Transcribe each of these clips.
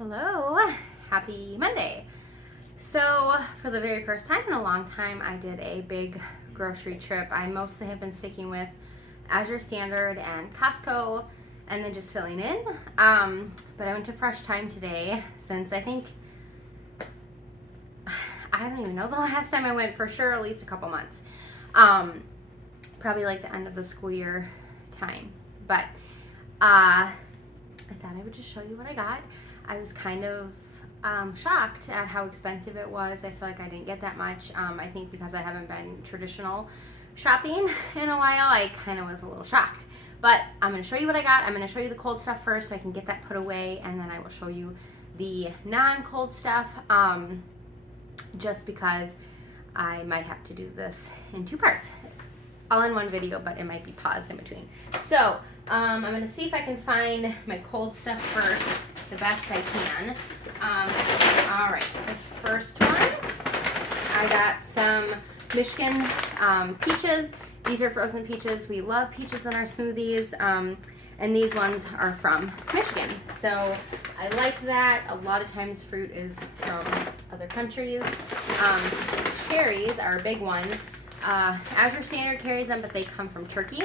Hello, happy Monday. So for the very first time in a long time, I did a big grocery trip. I mostly have been sticking with Azure Standard and Costco and then just filling in. But I went to Fresh Thyme today since I don't even know the last time I went, for sure at least a couple months. Probably like the end of the school year time. But I thought I would just show you what I got. I was kind of shocked at how expensive it was. I feel like I didn't get that much. I think because I haven't been traditional shopping in a while, I kind of was a little shocked. But I'm going to show you what I got. I'm going to show you the cold stuff first so I can get that put away, and then I will show you the non-cold stuff, just because I might have to do this in two parts. All in one video, but it might be paused in between. So I'm going to see if I can find my cold stuff first the best I can. All right, this first one, I got some Michigan peaches. These are frozen peaches. We love peaches in our smoothies, and these ones are from Michigan. So I like that. A lot of times fruit is from other countries. Cherries are a big one. Azure Standard carries them, but they come from Turkey.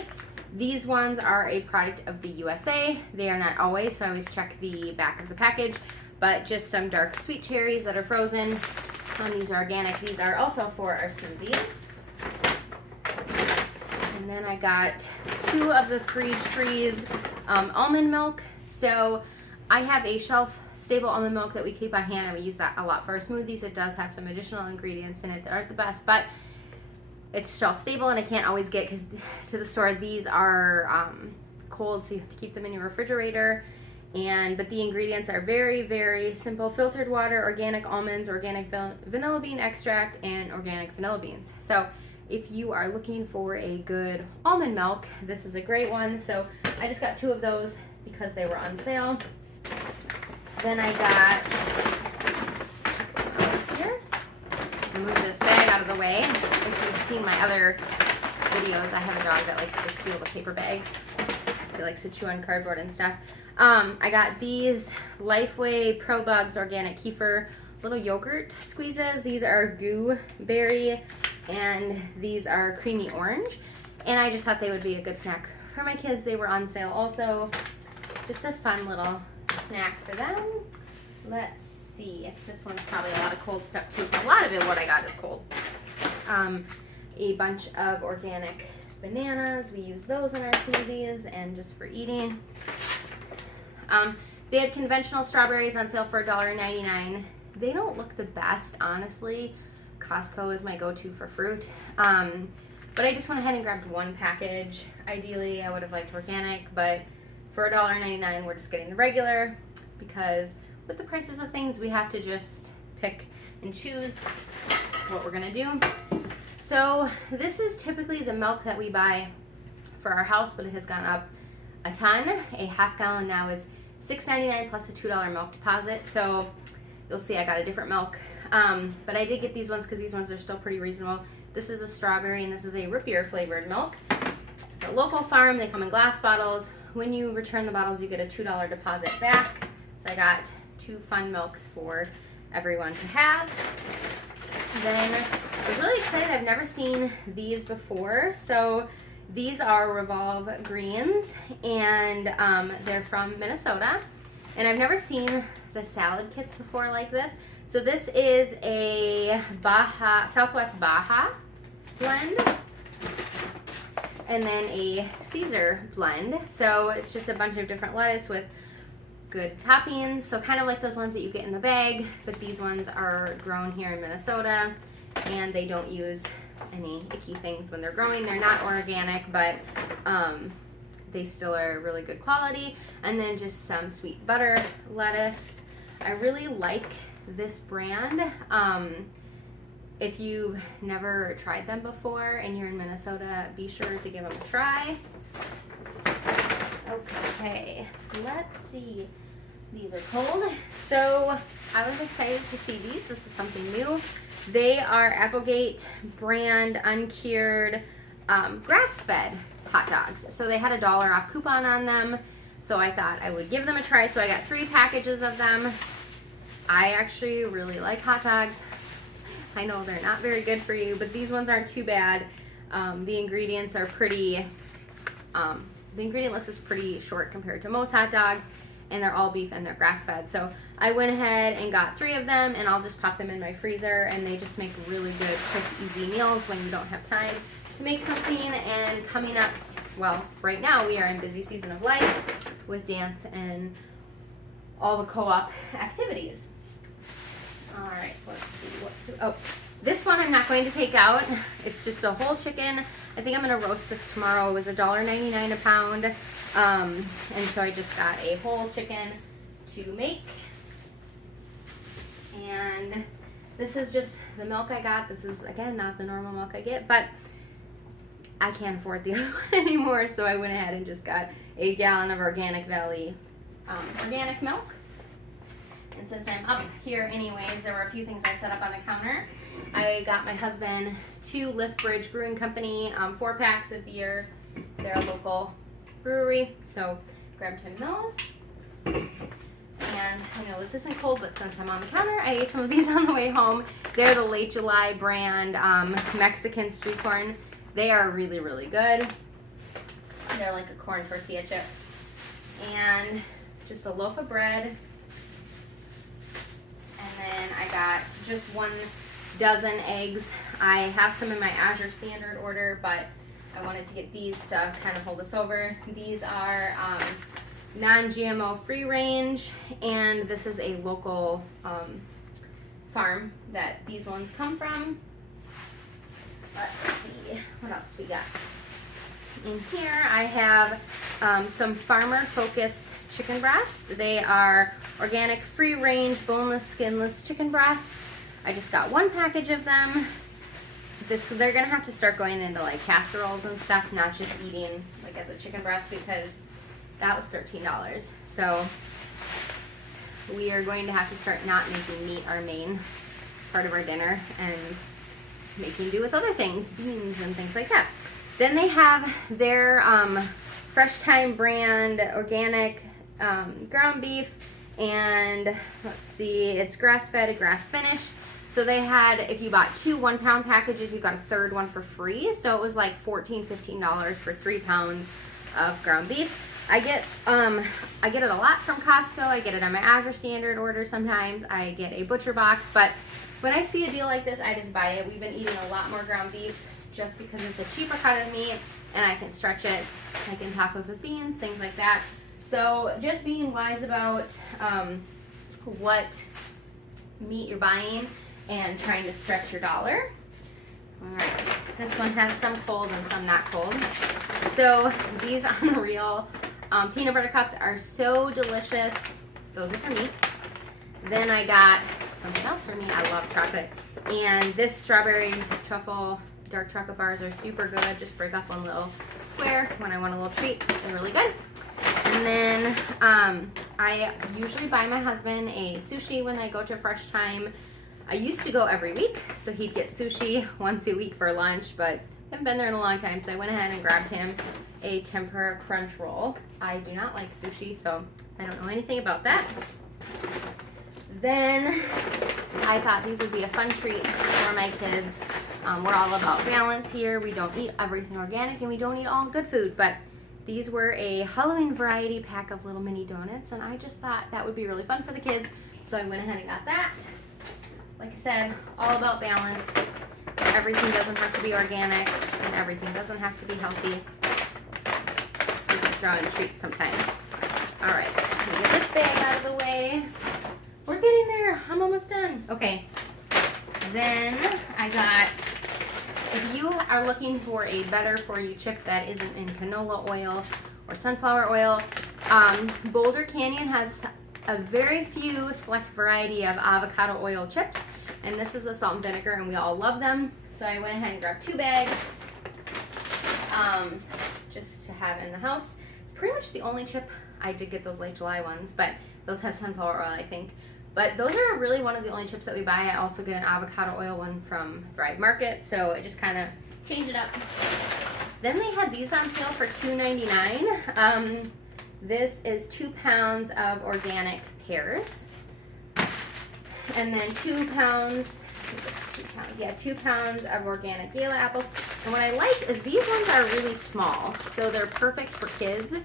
These ones are a product of the USA. They are not always, so I always check the back of the package, but just some dark sweet cherries that are frozen. These are organic. These are also for our smoothies. And then I got 2 of the 3 Trees almond milk. So I have a shelf-stable almond milk that we keep on hand, and we use that a lot for our smoothies. It does have some additional ingredients in it that aren't the best, but it's shelf-stable, and I can't always get to the store. These are cold, so you have to keep them in your refrigerator. But the ingredients are very, very simple: filtered water, organic almonds, organic vanilla bean extract, and organic vanilla beans. So if you are looking for a good almond milk, this is a great one. So I just got 2 of those because they were on sale. Then I got here. I moved this bag out of the way. If you've seen my other videos, I have a dog that likes to steal the paper bags. He likes to chew on cardboard and stuff. I got these Lifeway Pro Bugs Organic Kefir little yogurt squeezes. These are gooseberry, and these are creamy orange. And I just thought they would be a good snack for my kids. They were on sale also. Just a fun little snack for them. Let's see. This one's probably a lot of cold stuff too. A lot of it, what I got, is cold. A bunch of organic bananas. We use those in our smoothies and just for eating. They had conventional strawberries on sale for $1.99. They don't look the best, honestly. Costco is my go-to for fruit. But I just went ahead and grabbed 1 package. Ideally, I would have liked organic, but for $1.99, we're just getting the regular, because with the prices of things, we have to just pick and choose what we're gonna do. So this is typically the milk that we buy for our house, but it has gone up a ton. A half gallon now is $6.99 plus a $2 milk deposit. So you'll see I got a different milk. But I did get these ones because these ones are still pretty reasonable. This is a strawberry, and this is a root beer flavored milk. So local farm, they come in glass bottles. When you return the bottles, you get a $2 deposit back. So I got 2 fun milks for everyone to have. Then I was really excited. I've never seen these before. So these are Revolve Greens, and they're from Minnesota. And I've never seen the salad kits before like this. So this is a Southwest Baja blend, and then a Caesar blend. So it's just a bunch of different lettuce with good toppings. So kind of like those ones that you get in the bag, but these ones are grown here in Minnesota, and they don't use any icky things when they're growing. They're not organic, but they still are really good quality. And then just some sweet butter lettuce. I really like this brand. If you've never tried them before and you're in Minnesota, be sure to give them a try. Okay, let's see. These are cold. So I was excited to see these. This is something new. They are Applegate brand uncured grass-fed hot dogs. So they had a $1 off coupon on them. So I thought I would give them a try. So I got 3 packages of them. I actually really like hot dogs. I know they're not very good for you, but these ones aren't too bad. The ingredients are pretty, the ingredient list is pretty short compared to most hot dogs, and they're all beef and they're grass-fed. So I went ahead and got 3 of them, and I'll just pop them in my freezer, and they just make really good, quick, easy meals when you don't have time to make something. And coming up, well, right now we are in busy season of life with dance and all the co-op activities. All right, let's see oh, this one I'm not going to take out. It's just a whole chicken. I think I'm gonna roast this tomorrow. It was $1.99 a pound. And so I just got a whole chicken to make. And this is just the milk I got. This is, again, not the normal milk I get, but I can't afford the other one anymore, so I went ahead and just got a gallon of Organic Valley organic milk. And since I'm up here anyways, there were a few things I set up on the counter. I got my husband 2 Lift Bridge Brewing Company 4-packs of beer. They're a local brewery, so grabbed him those. And I know this isn't cold, but since I'm on the counter, I ate some of these on the way home. They're the Late July brand Mexican street corn. They are really, really good. They're like a corn tortilla chip. And just a loaf of bread. And then I got just 1 dozen eggs. I have some in my Azure standard order, but I wanted to get these to kind of hold us over. These are non-GMO free range, and this is a local farm that these ones come from. Let's see, what else we got? In here I have some Farmer Focus chicken breast. They are organic, free range, boneless, skinless chicken breast. I just got 1 package of them. They're gonna have to start going into like casseroles and stuff, not just eating like as a chicken breast, because that was $13. So we are going to have to start not making meat our main part of our dinner and making do with other things, beans and things like that. Then they have their Fresh Thyme brand organic ground beef, and let's see, it's grass-fed, grass-finished. So they had, if you bought 2 1-pound packages, you got a 3rd one for free. So it was like $15 for 3 pounds of ground beef. I get it a lot from Costco. I get it on my Azure standard order sometimes. I get a butcher box, but when I see a deal like this, I just buy it. We've been eating a lot more ground beef just because it's a cheaper cut of meat, and I can stretch it like in tacos with beans, things like that. So just being wise about what meat you're buying and trying to stretch your dollar. All right, this one has some cold and some not cold. So these Unreal peanut butter cups are so delicious. Those are for me. Then I got something else for me. I love chocolate. And this strawberry truffle dark chocolate bars are super good. Just break off 1 little square when I want a little treat. They're really good. And then I usually buy my husband a sushi when I go to Fresh Thyme. I used to go every week, so he'd get sushi once a week for lunch, but I haven't been there in a long time, so I went ahead and grabbed him a tempura crunch roll. I do not like sushi, so I don't know anything about that. Then I thought these would be a fun treat for my kids. We're all about balance here. We don't eat everything organic, and we don't eat all good food, but these were a Halloween variety pack of little mini donuts, and I just thought that would be really fun for the kids, so I went ahead and got that. Like I said, all about balance. Everything doesn't have to be organic, and everything doesn't have to be healthy. We can throw in treats sometimes. All right, let me get this bag out of the way. We're getting there. I'm almost done. Okay. Then I got, if you are looking for a better for you chip that isn't in canola oil or sunflower oil, Boulder Canyon has a very few select variety of avocado oil chips, and this is a salt and vinegar, and we all love them. So I went ahead and grabbed 2 bags just to have in the house. It's pretty much the only chip. I did get those Late July ones, but those have sunflower oil, I think. But those are really one of the only chips that we buy. I also get an avocado oil one from Thrive Market, so I just kind of changed it up. Then they had these on sale for $2.99. This is 2 pounds of organic pears. And then 2 pounds, I think it's 2 pounds, yeah, 2 pounds of organic Gala apples. And what I like is these ones are really small, so they're perfect for kids. You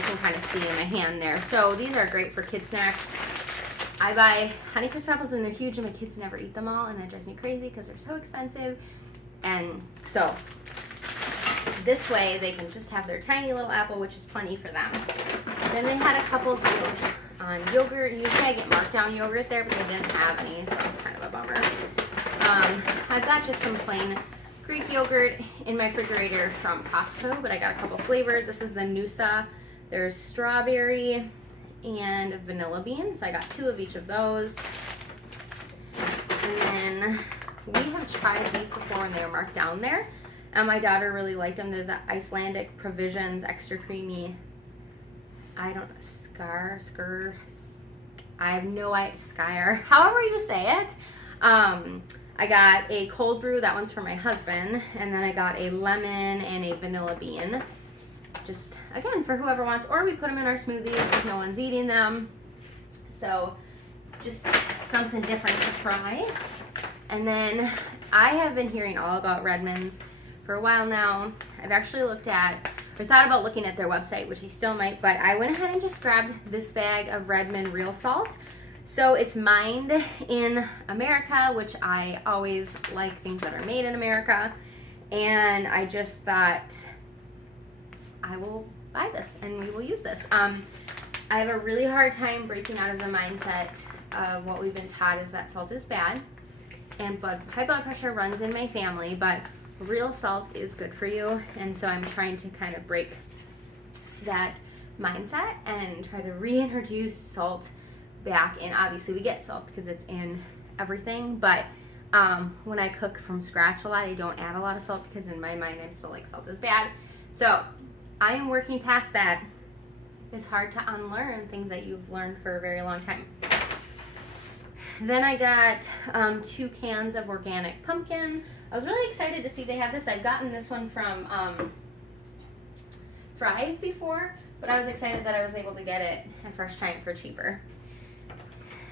can kind of see in my hand there. So these are great for kid snacks. I buy Honeycrisp apples and they're huge, and my kids never eat them all, and that drives me crazy because they're so expensive. And so this way they can just have their tiny little apple, which is plenty for them. Then they had a couple deals on yogurt. Usually I get markdown yogurt there, but they didn't have any, so it's kind of a bummer. I've got just some plain Greek yogurt in my refrigerator from Costco, but I got a couple flavored. This is the Noosa. There's strawberry and vanilla bean, so I got 2 of each of those. And then we have tried these before when they were marked down there. My daughter really liked them. They're the Icelandic Provisions Extra Creamy, I have no idea, Skyr, however you say it. I got a cold brew, that one's for my husband, and then I got a lemon and a vanilla bean. Just, again, for whoever wants, or we put them in our smoothies if no one's eating them. So, just something different to try. And then, I have been hearing all about Redmond's for a while now. I've actually looked at, or thought about looking at their website, which I still might, but I went ahead and just grabbed this bag of Redmond real salt. So it's mined in America, which I always like things that are made in America. And I just thought I will buy this and we will use this. I have a really hard time breaking out of the mindset of what we've been taught is that salt is bad. And high blood pressure runs in my family, but real salt is good for you. And so I'm trying to kind of break that mindset and try to reintroduce salt back in. Obviously we get salt because it's in everything, but when I cook from scratch a lot, I don't add a lot of salt because in my mind I'm still like salt is bad. So I am working past that. It's hard to unlearn things that you've learned for a very long time. Then I got 2 cans of organic pumpkin. I was really excited to see they had this. I've gotten this one from Thrive before, but I was excited that I was able to get it at Fresh Giant for cheaper.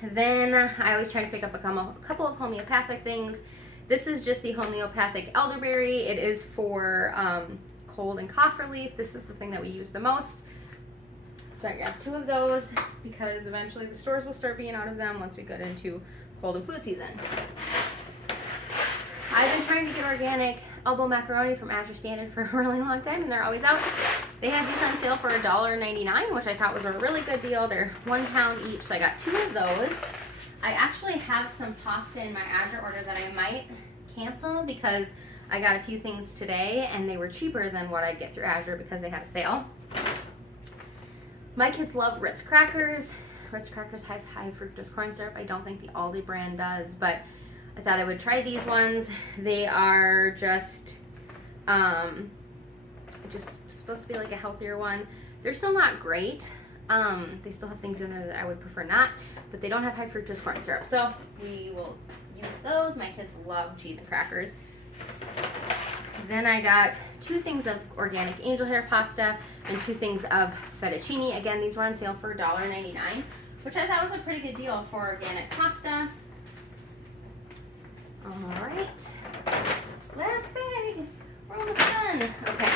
Then I always try to pick up a couple of homeopathic things. This is just the homeopathic elderberry. It is for cold and cough relief. This is the thing that we use the most. So I grabbed 2 of those because eventually the stores will start being out of them once we get into cold and flu season. I've been trying to get organic elbow macaroni from Azure Standard for a really long time, and they're always out. They had these on sale for $1.99, which I thought was a really good deal. They're 1 pound each, so I got 2 of those. I actually have some pasta in my Azure order that I might cancel because I got a few things today, and they were cheaper than what I'd get through Azure because they had a sale. My kids love Ritz crackers. Ritz crackers have high fructose corn syrup. I don't think the Aldi brand does, but I thought I would try these ones. They are just supposed to be like a healthier one. They're still not great. They still have things in there that I would prefer not, but they don't have high fructose corn syrup. So we will use those. My kids love cheese and crackers. Then I got 2 things of organic angel hair pasta and 2 things of fettuccine. Again, these were on sale for $1.99, which I thought was a pretty good deal for organic pasta. All right, last bag. We're almost done. Okay.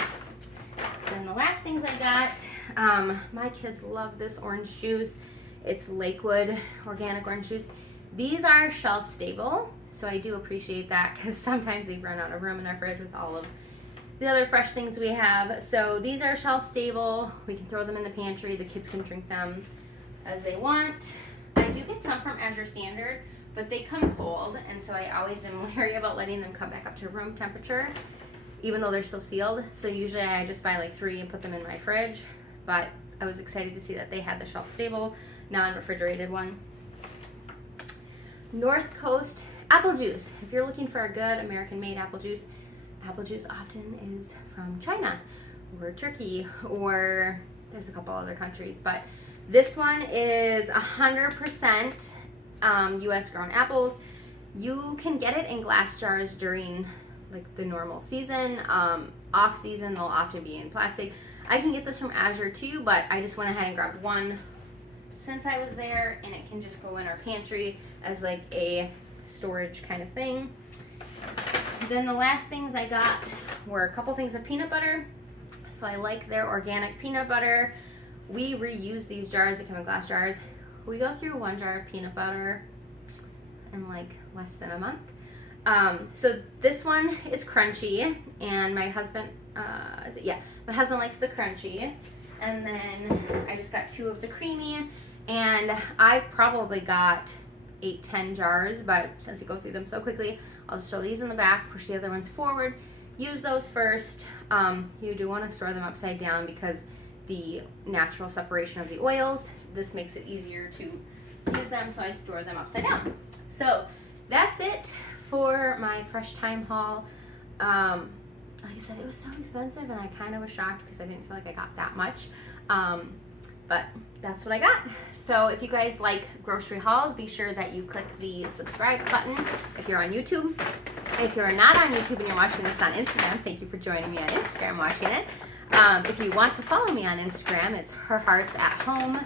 Then the last things I got, my kids love this orange juice. It's Lakewood organic orange juice. These are shelf stable, so I do appreciate that because sometimes we run out of room in our fridge with all of the other fresh things we have. So these are shelf stable. We can throw them in the pantry. The kids can drink them as they want. I do get some from Azure Standard, but they come cold, and so I always am leery about letting them come back up to room temperature, even though they're still sealed. So usually I just buy like 3 and put them in my fridge, but I was excited to see that they had the shelf stable, non-refrigerated one. North Coast apple juice. If you're looking for a good American-made apple juice often is from China or Turkey, or there's a couple other countries, but this one is 100% U.S. grown apples. You can get it in glass jars during like the normal season. Off season, they'll often be in plastic. I can get this from Azure too, but I just went ahead and grabbed 1 since I was there, and it can just go in our pantry as like a storage kind of thing. Then the last things I got were a couple things of peanut butter. So I like their organic peanut butter. We reuse these jars, they come in glass jars. We go through 1 jar of peanut butter in like less than a month. So this one is crunchy, and my husband, my husband likes the crunchy. And then I just got 2 of the creamy, and I've probably got 8-10 jars, but since we go through them so quickly, I'll just throw these in the back, push the other ones forward, use those first. You do want to store them upside down because the natural separation of the oils, this makes it easier to use them, so I store them upside down. So that's it for my fresh thyme haul. Like I said, it was so expensive, and I kind of was shocked because I didn't feel like I got that much. But that's what I got. So if you guys like grocery hauls, be sure that you click the subscribe button if you're on YouTube. If you're not on YouTube and you're watching this on Instagram, thank you for joining me on Instagram watching it. If you want to follow me on Instagram, it's her hearts at home,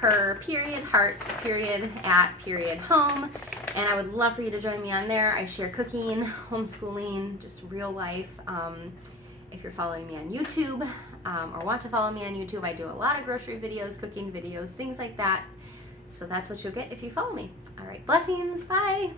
her period hearts period at period home. And I would love for you to join me on there. I share cooking, homeschooling, just real life. If you're following me on YouTube or want to follow me on YouTube, I do a lot of grocery videos, cooking videos, things like that. So that's what you'll get if you follow me. All right, blessings, bye.